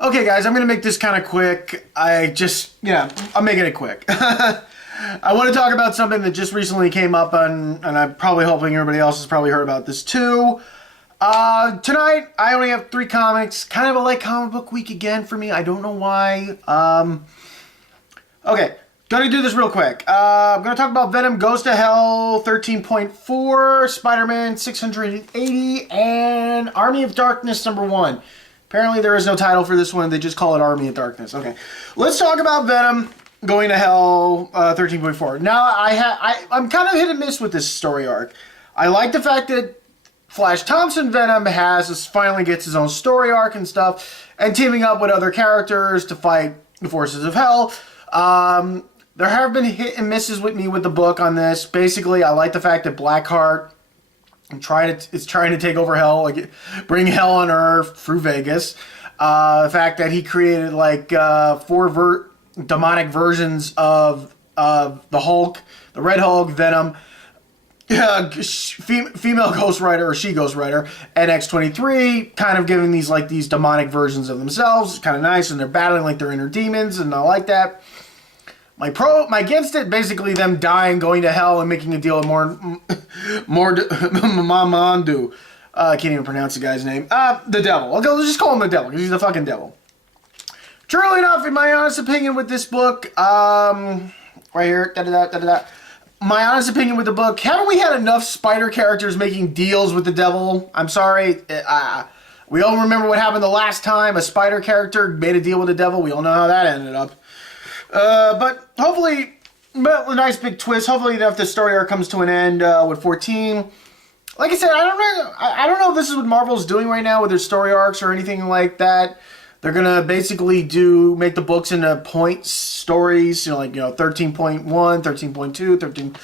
Okay, guys, I'm going to make this kind of quick. I'm making it quick. I want to talk about something that just recently came up on, and I'm probably hoping everybody else has probably heard about this too. Tonight, I only have 3 comics. Kind of a light comic book week again for me. I don't know why. Okay, gonna do this real quick. I'm gonna talk about Venom Goes to Hell 13.4, Spider-Man 680, and Army of Darkness #1. Apparently there is no title for this one. They just call it Army of Darkness. Okay, let's talk about Venom Going to Hell 13.4. Now, I'm kind of hit and miss with this story arc. I like the fact that Flash Thompson Venom finally gets his own story arc and stuff, and teaming up with other characters to fight the forces of hell. There have been hit and misses with me with the book on this. Basically, I like the fact that Blackheart is trying to take over hell, like bring hell on Earth through Vegas. The fact that he created like 4 demonic versions of the Hulk, the Red Hulk, Venom, female Ghost Rider or she Ghost Rider, and X-23, kind of giving these demonic versions of themselves. It's kind of nice, and they're battling like their inner demons, and I like that. My against it, basically them dying, going to hell, and making a deal with Mamandu. I can't even pronounce the guy's name. The devil. Okay, let's just call him the devil, because he's the fucking devil. Truly enough, in my honest opinion with this book, right here, my honest opinion with the book, haven't we had enough spider characters making deals with the devil? I'm sorry, we all remember what happened the last time a spider character made a deal with the devil. We all know how that ended up. But hopefully, a nice big twist. Hopefully enough the story arc comes to an end with 14. Like I said, I don't know if this is what Marvel's doing right now with their story arcs or anything like that. They're gonna basically make the books into point stories, 13.1, 13.2, 13.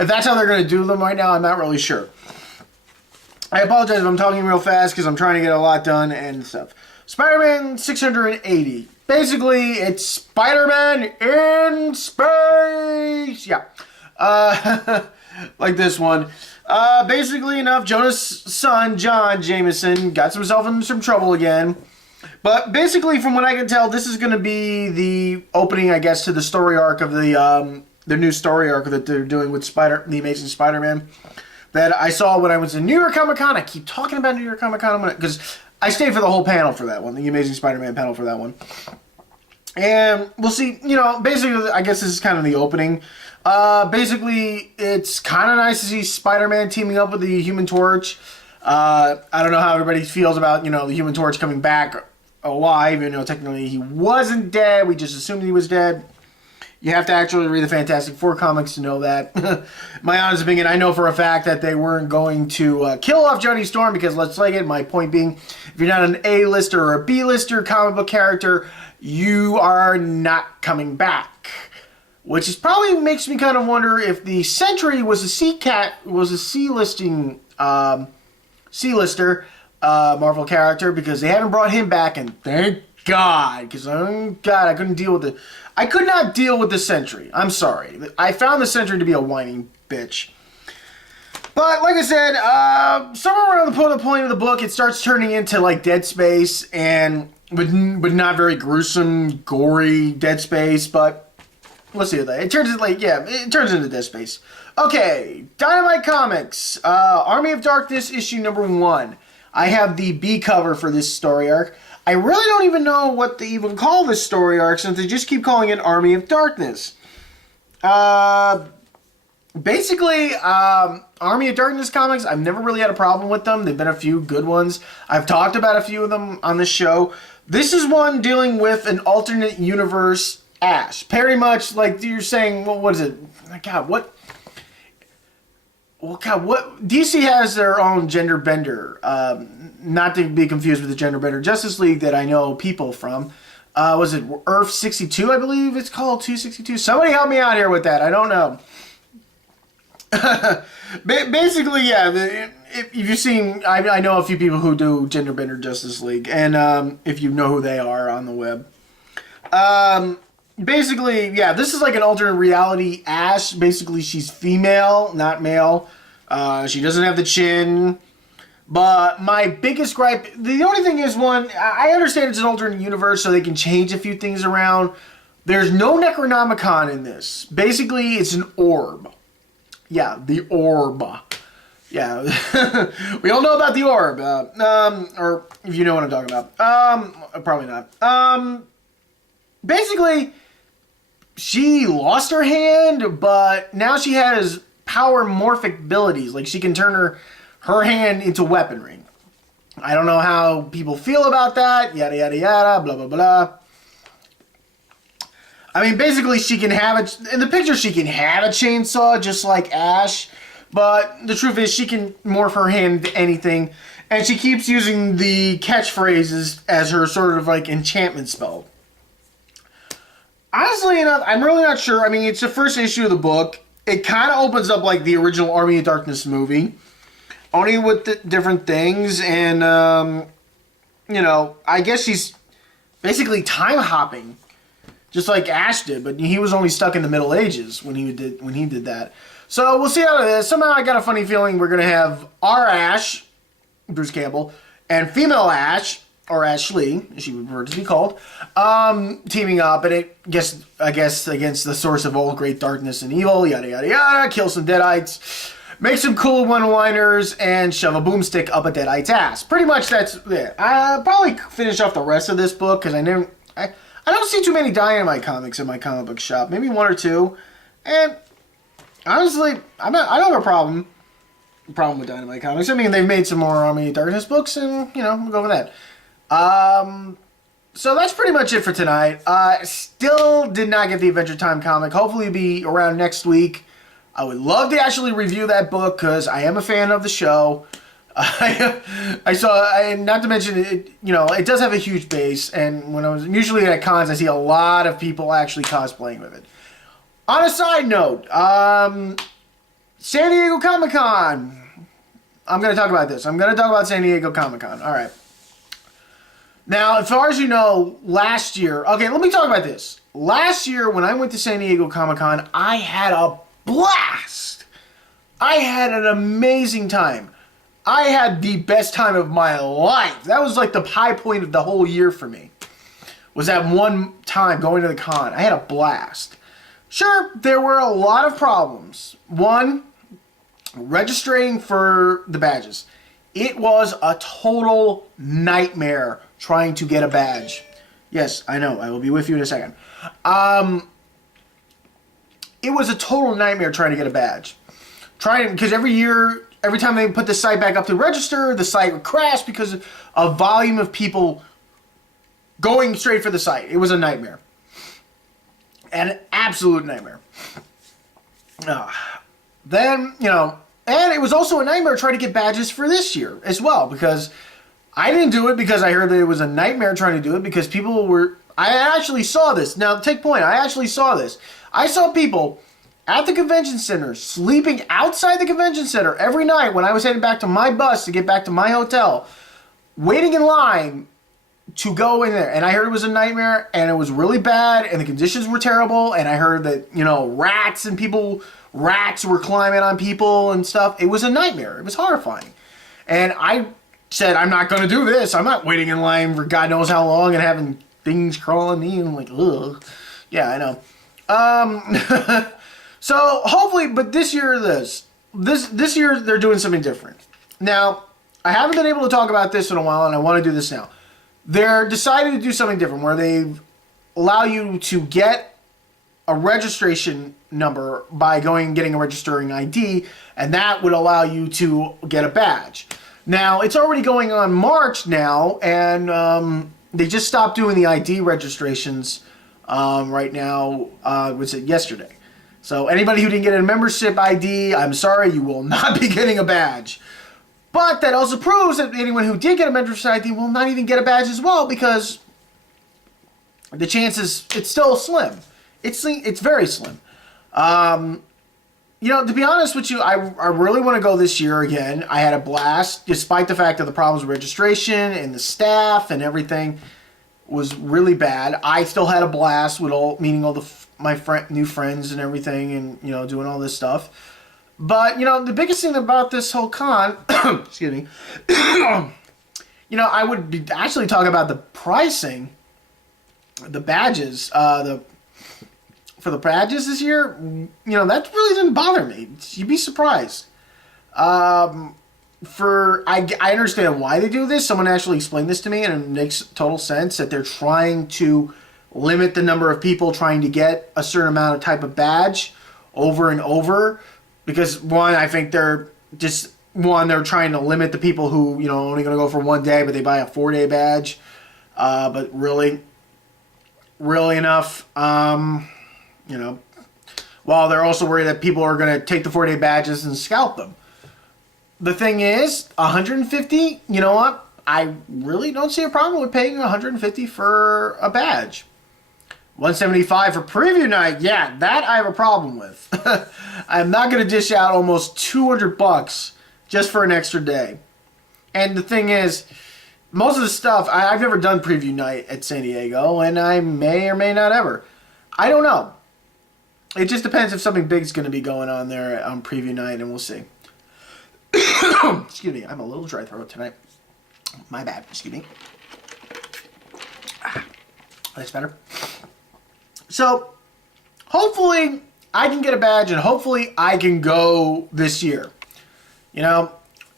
If that's how they're gonna do them right now, I'm not really sure. I apologize if I'm talking real fast because I'm trying to get a lot done and stuff. Spider-Man 680. Basically, it's Spider-Man in space. Yeah. Like this one. Basically enough, Jonah's son, John Jameson, got himself in some trouble again. But basically, from what I can tell, this is going to be the opening, I guess, to the story arc of the new story arc that they're doing with The Amazing Spider-Man. That I saw when I was in New York Comic Con. I keep talking about New York Comic Con because I stayed for the whole panel for that one, the Amazing Spider-Man panel for that one. And we'll see, basically, I guess this is kind of the opening. Basically, it's kind of nice to see Spider-Man teaming up with the Human Torch. I don't know how everybody feels about, the Human Torch coming back alive, technically he wasn't dead. We just assumed he was dead. You have to actually read the Fantastic Four comics to know that. My honest opinion, I know for a fact that they weren't going to kill off Johnny Storm because, let's like it, my point being, if you're not an A-lister or a B-lister comic book character, you are not coming back. Which is probably makes me kind of wonder if the Sentry was a C-lister Marvel character, because they haven't brought him back, and thank God, because I could not deal with the Sentry. I'm sorry. I found the Sentry to be a whining bitch. But like I said, somewhere around the point of the book, it starts turning into like Dead Space, and but not very gruesome, gory Dead Space. But let's see what that. It turns into Dead Space. Okay, Dynamite Comics, Army of Darkness issue #1. I have the B cover for this story arc. I really don't even know what to even call this story arc, since they just keep calling it Army of Darkness. Basically, Army of Darkness comics, I've never really had a problem with them. They've been a few good ones. I've talked about a few of them on this show. This is one dealing with an alternate universe Ash. Very much like you're saying, well, what is it? God, what? Well, God, what? DC has their own gender bender. Not to be confused with the gender bender Justice League that I know people from. Was it Earth 62, I believe it's called? 262? Somebody help me out here with that. I don't know. Basically, yeah. If you've seen, I know a few people who do gender bender Justice League. And if you know who they are on the web. Basically, yeah, this is like an alternate reality Ash. Basically, she's female, not male. She doesn't have the chin. But my biggest gripe, the only thing is, one, I understand it's an alternate universe, so they can change a few things around. There's no Necronomicon in this. Basically, it's an orb. Yeah, the orb. Yeah, we all know about the orb. Or if you know what I'm talking about. Probably not. Basically, she lost her hand, but now she has power morphic abilities. Like, she can turn her hand into weaponry. I don't know how people feel about that. Yada, yada, yada, blah, blah, blah. I mean, basically, she can have in the picture, she can have a chainsaw just like Ash. But the truth is, she can morph her hand into anything. And she keeps using the catchphrases as her sort of like enchantment spell. Honestly enough, I'm really not sure. I mean, it's the first issue of the book. It kind of opens up like the original Army of Darkness movie. Only with the different things. And, I guess she's basically time hopping. Just like Ash did. But he was only stuck in the Middle Ages when he did that. So we'll see how it is. Somehow I got a funny feeling we're going to have our Ash, Bruce Campbell, and female Ash, or Ashley, as she would prefer to be called, teaming up, and I guess against the source of all great darkness and evil, yada, yada, yada, kill some Deadites, make some cool one-liners, and shove a boomstick up a Deadite's ass. Pretty much that's it. I'll probably finish off the rest of this book, because I don't see too many Dynamite comics in my comic book shop. Maybe one or two, and honestly, I don't have a problem with Dynamite Comics. I mean, they've made some more Army of Darkness books, and, we'll go with that. So that's pretty much it for tonight. Still did not get the Adventure Time comic. Hopefully it'll be around next week. I would love to actually review that book, because I am a fan of the show. Not to mention, it does have a huge base, and when I was usually at cons, I see a lot of people actually cosplaying with it. On a side note, San Diego Comic-Con. I'm going to talk about this. I'm going to talk about San Diego Comic-Con. All right. Now, as far as you know, last year... Okay, let me talk about this. Last year, when I went to San Diego Comic-Con, I had a blast. I had an amazing time. I had the best time of my life. That was like the high point of the whole year for me. Was that one time going to the con. I had a blast. Sure, there were a lot of problems. One, registering for the badges. It was a total nightmare trying to get a badge. Yes, I know. I will be with you in a second. It was a total nightmare trying to get a badge. Because every time they put the site back up to register, the site would crash because of a volume of people going straight for the site. It was a nightmare. An absolute nightmare. Then, and it was also a nightmare trying to get badges for this year as well, because I didn't do it because I heard that it was a nightmare trying to do it because people were... I actually saw this. Now, take point. I actually saw this. I saw people at the convention center sleeping outside the convention center every night when I was heading back to my bus to get back to my hotel, waiting in line to go in there. And I heard it was a nightmare, and it was really bad, and the conditions were terrible, and I heard that, rats were climbing on people and stuff. It was a nightmare. It was horrifying. And I said, I'm not going to do this. I'm not waiting in line for God knows how long and having things crawl on me, and I'm like, ugh. Yeah, I know. So, hopefully, but this year, this year, they're doing something different. Now, I haven't been able to talk about this in a while, and I want to do this now. They're deciding to do something different where they allow you to get a registration number by getting a registering ID, and that would allow you to get a badge. Now, it's already going on March now, and they just stopped doing the ID registrations right now, was it yesterday? So anybody who didn't get a membership ID, I'm sorry, you will not be getting a badge. But that also proves that anyone who did get a membership ID will not even get a badge as well, because the chances, it's still slim. It's very slim. To be honest with you, I really want to go this year again. I had a blast, despite the fact that the problems with registration and the staff and everything was really bad. I still had a blast with meeting all my new friends and everything, and doing all this stuff. But, you know, the biggest thing about this whole con, excuse me, you know, I would be actually talking about the pricing, the badges, for the badges this year. You know, that really didn't bother me. You'd be surprised. I understand why they do this. Someone actually explained this to me, and it makes total sense that they're trying to limit the number of people trying to get a certain amount of type of badge over and over. Because one, I think they're trying to limit the people who, you know, only going to go for one day, but they buy a 4-day badge. But really enough, you know, while they're also worried that people are going to take the 4-day badges and scalp them. The thing is, 150, you know what? I really don't see a problem with paying 150 for a badge. 175 for preview night, yeah, that I have a problem with. I'm not going to dish out almost $200 just for an extra day. And the thing is, most of the stuff, I've never done preview night at San Diego, and I may or may not ever. I don't know. It just depends if something big's going to be going on there on preview night, and we'll see. Excuse me, I'm a little dry throat tonight. My bad, excuse me. That's better. So, hopefully, I can get a badge, and hopefully, I can go this year. You know,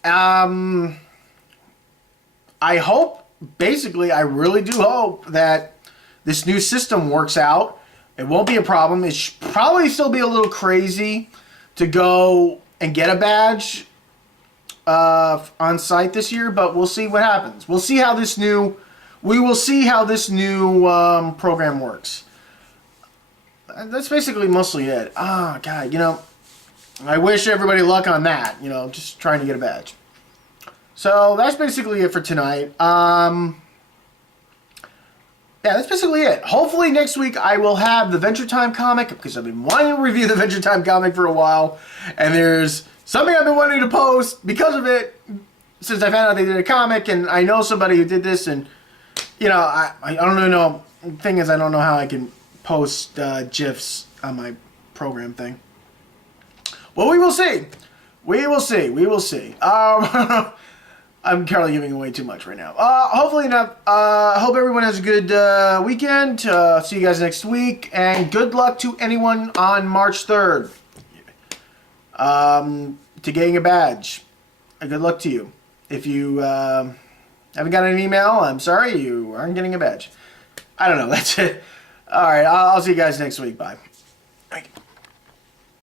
I hope, basically, I really do hope that this new system works out. It won't be a problem. It should probably still be a little crazy to go and get a badge on site this year, but we'll see what happens. We will see how this new program works. That's basically mostly it. Ah, God, you know, I wish everybody luck on that. You know, just trying to get a badge. So that's basically it for tonight. Yeah, that's basically it. Hopefully next week I will have the Venture Time comic, because I've been wanting to review the Venture Time comic for a while, and there's something I've been wanting to post because of it since I found out they did a comic, and I know somebody who did this, and, you know, I don't really know. The thing is, I don't know how I can post GIFs on my program thing. Well, we will see. We will see. We will see. I'm currently giving away too much right now. Hopefully not. Hope everyone has a good weekend. See you guys next week. And good luck to anyone on March 3rd to getting a badge. Good luck to you. If you haven't gotten an email, I'm sorry, you aren't getting a badge. I don't know. That's it. All right. I'll see you guys next week. Bye. Thank you.